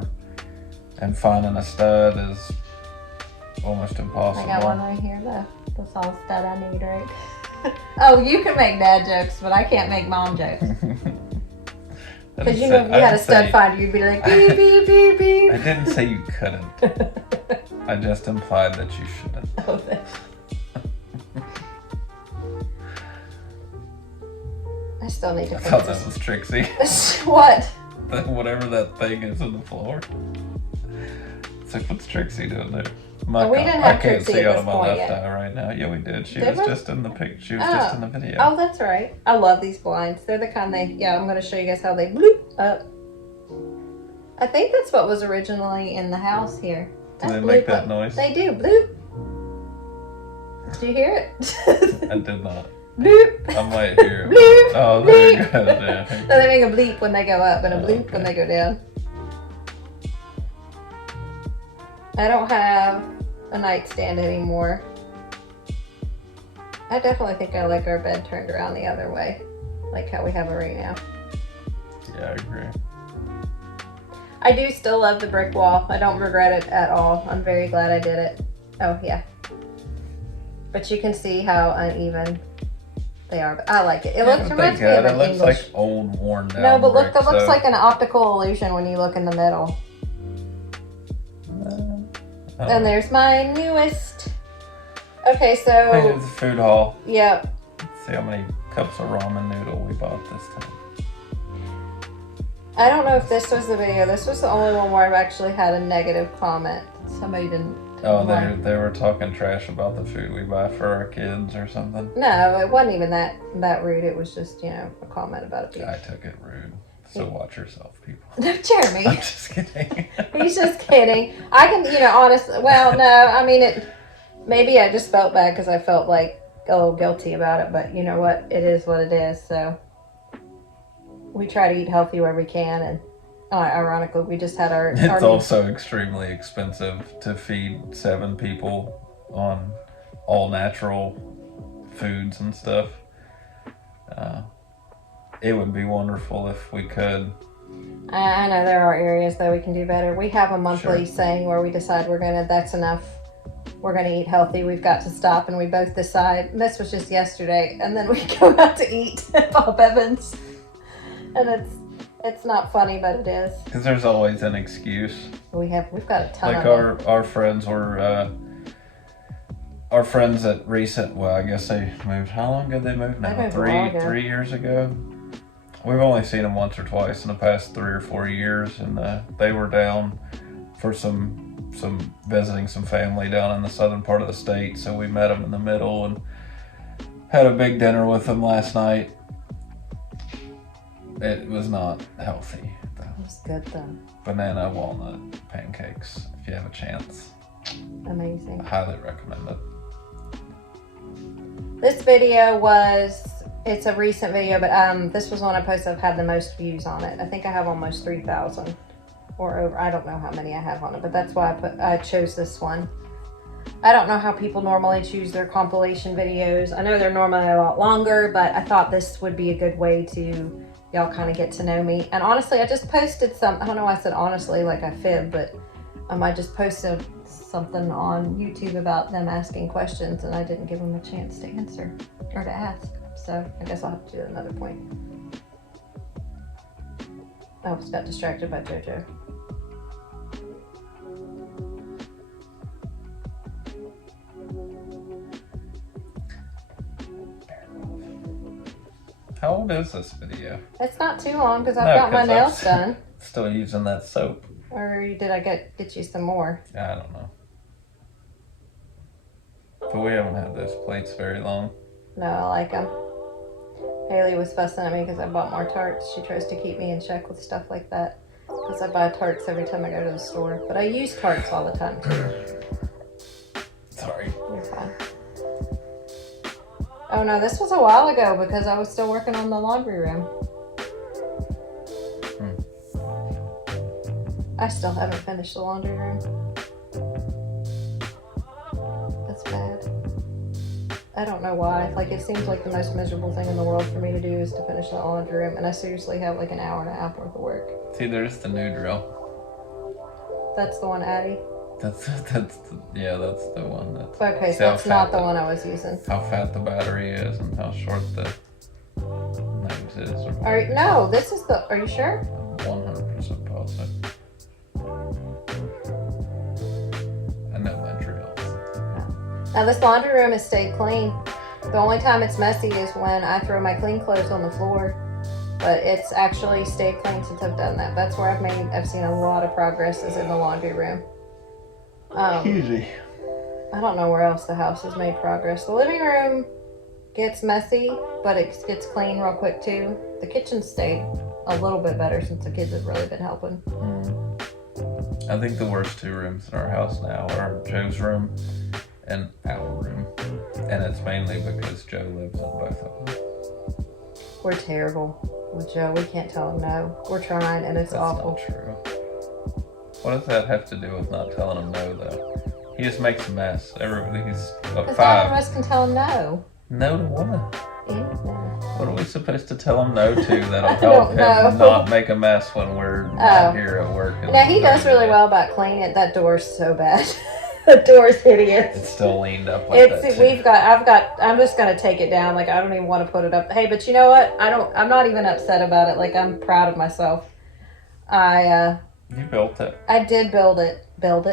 and finding a stud is almost impossible. I got one right here, the small stud I need, right? Oh, you can make dad jokes, but I can't make mom jokes. Because you know, if you had a stud finder, you'd be like, beep, beep, beep, beep. I didn't say you couldn't. I just implied that you shouldn't. Oh, I still need to. I thought that was Trixie. What? Whatever that thing is on the floor. It's like, what's Trixie doing there? We didn't have Trixie. I can't Trixie see at out this of my point left yet. eye right now. Yeah, we did. She Did was we? just in the pic. She was just in the video. Oh, that's right. I love these blinds. They're the kind yeah, I'm going to show you guys how they bloop up. I think that's what was originally in the house here. Do they make that noise? They do. Bloop. Do you hear it? I did not. Bloop. I might hear it. Bloop. Oh, there you go. Yeah. So they make a bleep when they go up and a bloop when they go down. I don't have a nightstand anymore. I definitely think I like our bed turned around the other way, like how we have it right now. Yeah, I agree. I do still love the brick wall. I don't regret it at all. I'm very glad I did it. Oh yeah. But you can see how uneven they are. But I like it. It reminds me of an English. English. Like old, worn down. No, but look, brick, that looks like an optical illusion when you look in the middle. And there's my newest. Okay, so. Here's the food haul. Yep. Let's see how many cups of ramen noodle we bought this time. I don't know if this was the video. This was the only one where I've actually had a negative comment. Somebody didn't. Oh, they were talking trash about the food we buy for our kids or something. No, it wasn't even that rude. It was just, you know, a comment about a beach. I took it rude. So watch yourself, people. No, Jeremy. I'm just kidding. He's just kidding. I can, you know, honestly. Well, no, I mean it. Maybe I just felt bad because I felt like a little guilty about it. But you know what? It is what it is. So we try to eat healthy where we can, and ironically, we just had our. It's also extremely expensive to feed 7 people on all natural foods and stuff. It would be wonderful if we could. I know there are areas that we can do better. We have a monthly saying where we decide that's enough. We're gonna eat healthy. We've got to stop, and we both decide. And this was just yesterday, and then we go out to eat at Bob Evans, and it's not funny, but it is. Because there's always an excuse. We've got a ton like of them. Our friends were our friends at recent. Well, I guess they moved. How long ago they moved now? They moved 3 years ago. We've only seen them once or twice in the past 3 or 4 years, and they were down for some visiting some family down in the southern part of the state. So we met them in the middle and had a big dinner with them last night. It was not healthy. It was good though. Banana walnut pancakes, if you have a chance. Amazing. I highly recommend it. This video it's a recent video, but this was one I posted. I've had the most views on it. I think I have almost 3,000 or over. I don't know how many I have on it, but that's why I chose this one. I don't know how people normally choose their compilation videos. I know they're normally a lot longer, but I thought this would be a good way to y'all kind of get to know me. And honestly, I just posted I don't know why I said honestly like I fib, but I just posted something on YouTube about them asking questions, and I didn't give them a chance to answer or to ask. So I guess I'll have to do it another point. I just got distracted by JoJo. How old is this video? It's not too long because I've got my nails done. Still using that soap. Or did I get you some more? I don't know. But we haven't had those plates very long. No, I like them. Haley was fussing at me because I bought more tarts. She tries to keep me in check with stuff like that because I buy tarts every time I go to the store. But I use tarts all the time too. Sorry. You're fine. Oh no, this was a while ago because I was still working on the laundry room. I still haven't finished the laundry room. That's bad. I don't know why. Like, it seems like the most miserable thing in the world for me to do is to finish the laundry room, and I seriously have like an hour and a half worth of work. See, there's the new drill. That's the one, Addie? That's the one. Okay, so that's not the one I was using. How fat the battery is and how short the nose is. No, this is the. Are you sure? I'm 100% positive. I know my drills. Now this laundry room has stayed clean. The only time it's messy is when I throw my clean clothes on the floor. But it's actually stayed clean since I've done that. That's where I've seen a lot of progress is in the laundry room. Easy. I don't know where else the house has made progress. The living room gets messy, but it gets clean real quick too. The kitchen stayed a little bit better since the kids have really been helping. I think the worst 2 rooms in our house now are Joe's room and our room. And it's mainly because Joe lives in both of them. We're terrible with Joe. We can't tell him no. We're trying, and it's awful. That's not true. What does that have to do with not telling him no, though? He just makes a mess. He's a 5. None of us can tell him no. No to what? Anything. What are we supposed to tell him no to that'll help him not make a mess when we're not here at work? No, he does really well about cleaning it. That door's so bad. The door's hideous. It's still leaned up like that too. I'm just gonna take it down. Like, I don't even want to put it up. Hey, but you know what? I'm not even upset about it. Like, I'm proud of myself. You built it. I did build it. Built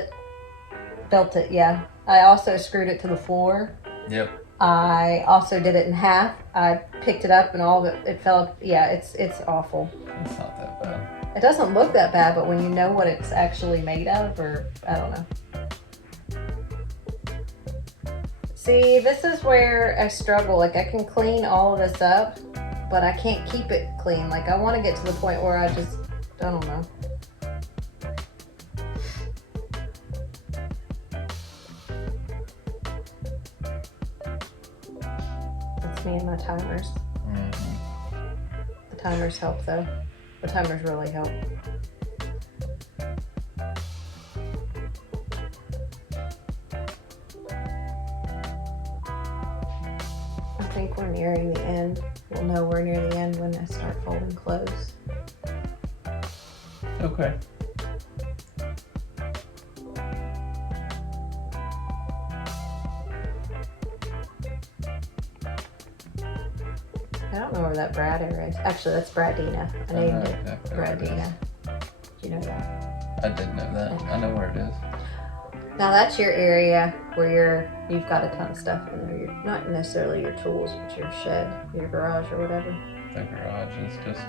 it, yeah. I also screwed it to the floor. Yep. I also did it in half. I picked it up and all of it fell. Yeah, it's awful. It's not that bad. It doesn't look that bad, but when you know what it's actually made of, or I don't know. See, this is where I struggle. Like, I can clean all of this up, but I can't keep it clean. Like, I want to get to the point where I just, I don't know. That's me and my timers. The timers help, though. The timers really help. I think we're nearing the end. We'll know we're near the end when I start folding clothes. Okay. I don't know where that Brad area is. Actually, that's Bradina. I named it Bradina. Do you know that? I did know that. I know where it is. Now that's your area where you've got a ton of stuff in there. Not necessarily your tools, but your shed, your garage, or whatever. The garage is just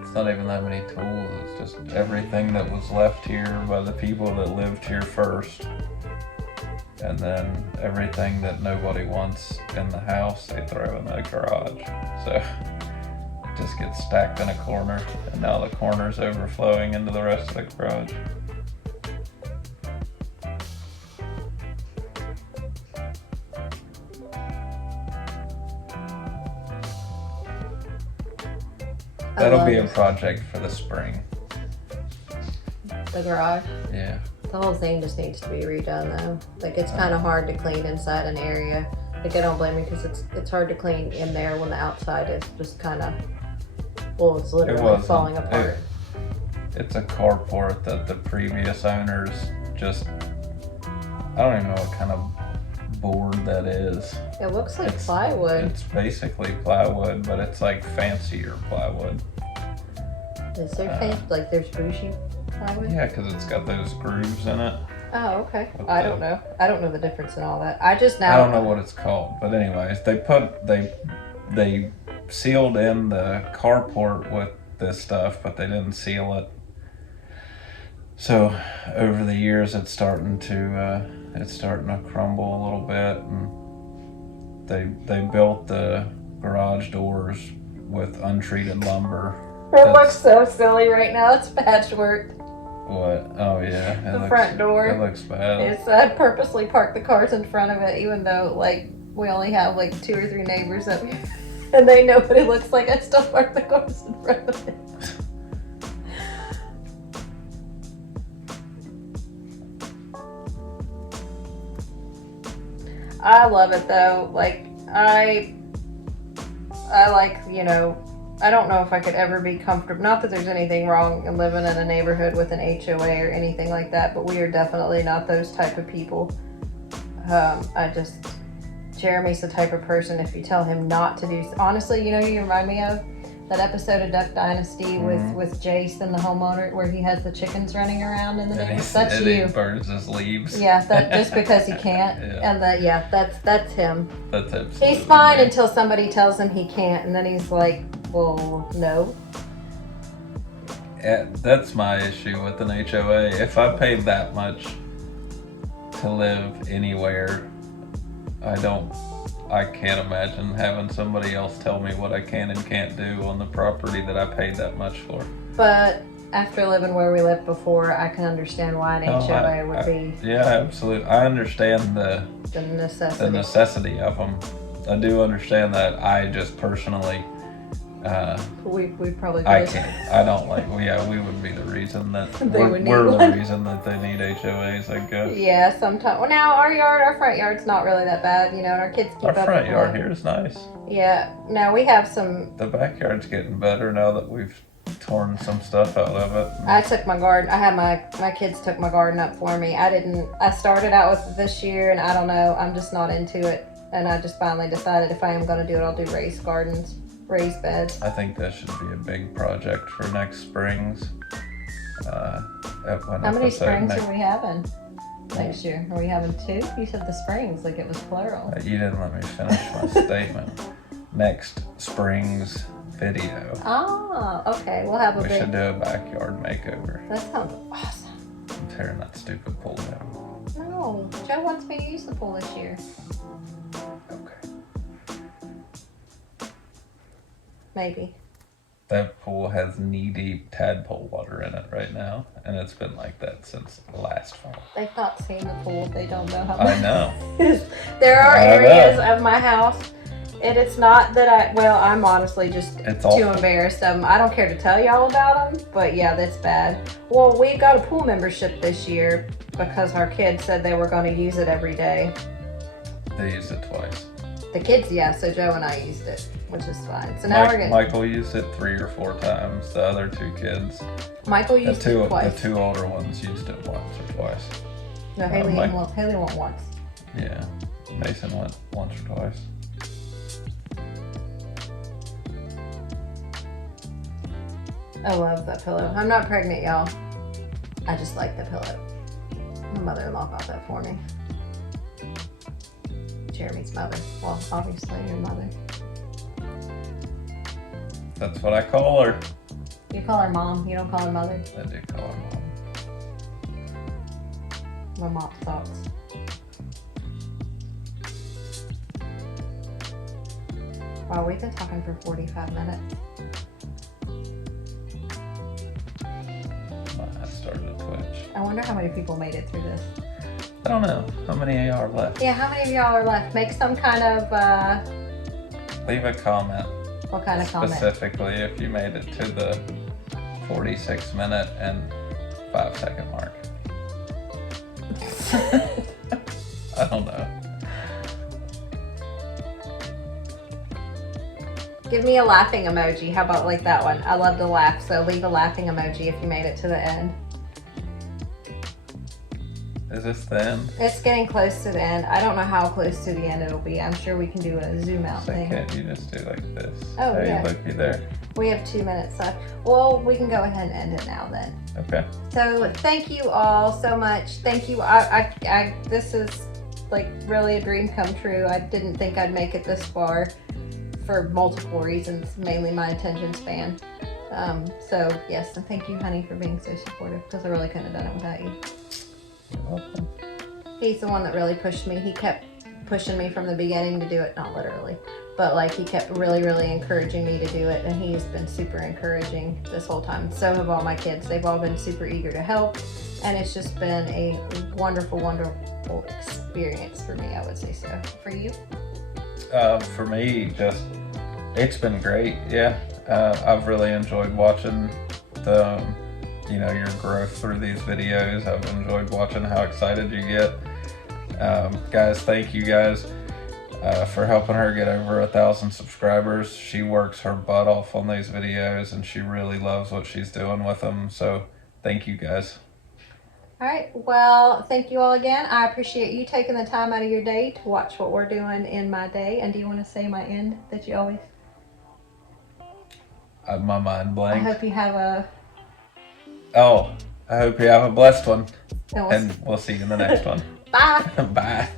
it's not even that many tools. It's just everything that was left here by the people that lived here first. And then everything that nobody wants in the house, they throw in the garage. So it just gets stacked in a corner, and now the corner's overflowing into the rest of the garage. That'll be a project for the spring. The garage? Yeah. The whole thing just needs to be redone, though. Like, it's kind of hard to clean inside an area. Like, I don't blame you, because it's hard to clean in there when the outside is just kind of, well, it's literally falling apart. It's a carport that the previous owners just, I don't even know what kind of board that is. It looks like plywood. It's basically plywood, but it's like fancier plywood. Is there like there's bougie plywood? Yeah, because it's got those grooves in it. Oh, okay. I don't know. I don't know the difference in all that. I don't know what it's called, but anyways, they sealed in the carport with this stuff, but they didn't seal it. So over the years, it's starting to crumble a little bit, and they built the garage doors with untreated lumber. It looks so silly right now. It's patchwork. What? Oh yeah. The front door. It looks bad. I'd purposely park the cars in front of it, even though like we only have like 2 or 3 neighbors up here, and they know what it looks like. I still park the cars in front of it. I love it though. Like I like, you know, I don't know if I could ever be comfortable. Not that there's anything wrong in living in a neighborhood with an HOA or anything like that, but we are definitely not those type of people. Jeremy's the type of person, if you tell him not to do, honestly, you know who you remind me of? That episode of Duck Dynasty with Jace and the homeowner, where he has the chickens running around in the neighborhood. That's you. He burns his leaves. Yeah, that just because he can't. Yeah. And that's him. That's absolutely. He's fine until somebody tells him he can't, and then he's like, well, no. Yeah, that's my issue with an HOA. If I paid that much to live anywhere, I can't imagine having somebody else tell me what I can and can't do on the property that I paid that much for. But after living where we lived before, I can understand why an HOA would be. Yeah, absolutely. I understand the necessity of them. I do understand that. I just personally, we probably. I can't. I don't like. We would be the reason that we're the reason that they need HOAs, I guess. Yeah, sometimes. Well, now our front yard's not really that bad, you know, and our kids keep up. Our front yard here is nice. Yeah. Now we have some. The backyard's getting better now that we've torn some stuff out of it. I took my garden. I had my kids took my garden up for me. I started out with it this year, and I don't know. I'm just not into it, and I just finally decided if I am going to do it, I'll do raised gardens. Raised beds. I think that should be a big project for next springs. How many springs are we having next year? Are we having 2? You said the springs like it was plural. You didn't let me finish my statement. Next springs video. Oh, okay. We'll have a We big. should do a backyard makeover. That sounds awesome. I'm tearing that stupid pool down. No, Joe wants me to use the pool this year. Okay. Maybe. That pool has knee-deep tadpole water in it right now, and it's been like that since last fall. They've not seen the pool. They don't know how I much. know. There are I areas know. of my house, and it's not that I'm honestly just It's too awful. embarrassed. I don't care to tell y'all about them, but yeah, that's bad. Well, we got a pool membership this year because our kids said they were going to use it every day. They used it twice. The kids, yeah, so Joe and I used it, which is fine. So now we're getting. Michael used it 3 or 4 times. The other 2 kids, Michael the used it twice. 2 older ones used it once or twice. No, Haley went once. Yeah, Mason went once or twice. I love that pillow. I'm not pregnant, y'all. I just like the pillow. My mother-in-law got that for me. Jeremy's mother. Well, obviously your mother. That's what I call her. You call her mom. You don't call her mother. I do call her mom. My mom thoughts. Wow, we've been talking for 45 minutes. My eye started to twitch. I wonder how many people made it through this. I don't know. How many are left? Yeah, how many of y'all are left? Make some kind of, Leave a comment. what kind of comment? Specifically, if you made it to the 46-minute and 5-second mark. I don't know. Give me a laughing emoji. How about like that one? I love to laugh, so leave a laughing emoji if you made it to the end. Is this the end? It's getting close to the end. I don't know how close to the end it'll be. I'm sure we can do a zoom out So thing. can't you just do like this? Oh, Hey, yeah. looky there. We have 2 minutes left. Well, we can go ahead and end it now then. Okay. So thank you all so much. Thank you. This is like really a dream come true. I didn't think I'd make it this far for multiple reasons, mainly my attention span. So yes, and thank you, honey, for being so supportive because I really couldn't have done it without you. You're welcome. He's the one that really pushed me. He kept pushing me from the beginning to do it, not literally, but like he kept really, really encouraging me to do it, and he's been super encouraging this whole time. So have all my kids. They've all been super eager to help, and it's just been a wonderful, wonderful experience for me, I would say so. For you? For me, it's been great. Yeah. I've really enjoyed watching your growth through these videos. I've enjoyed watching how excited you get. Guys, thank you guys for helping her get over 1,000 subscribers. She works her butt off on these videos, and she really loves what she's doing with them. So thank you guys. All right. Well, thank you all again. I appreciate you taking the time out of your day to watch what we're doing in my day. And do you want to say my end that you always? My mind I blank. hope you have a. Oh, I hope you have a blessed one. And And we'll see you in the next one. bye. Bye.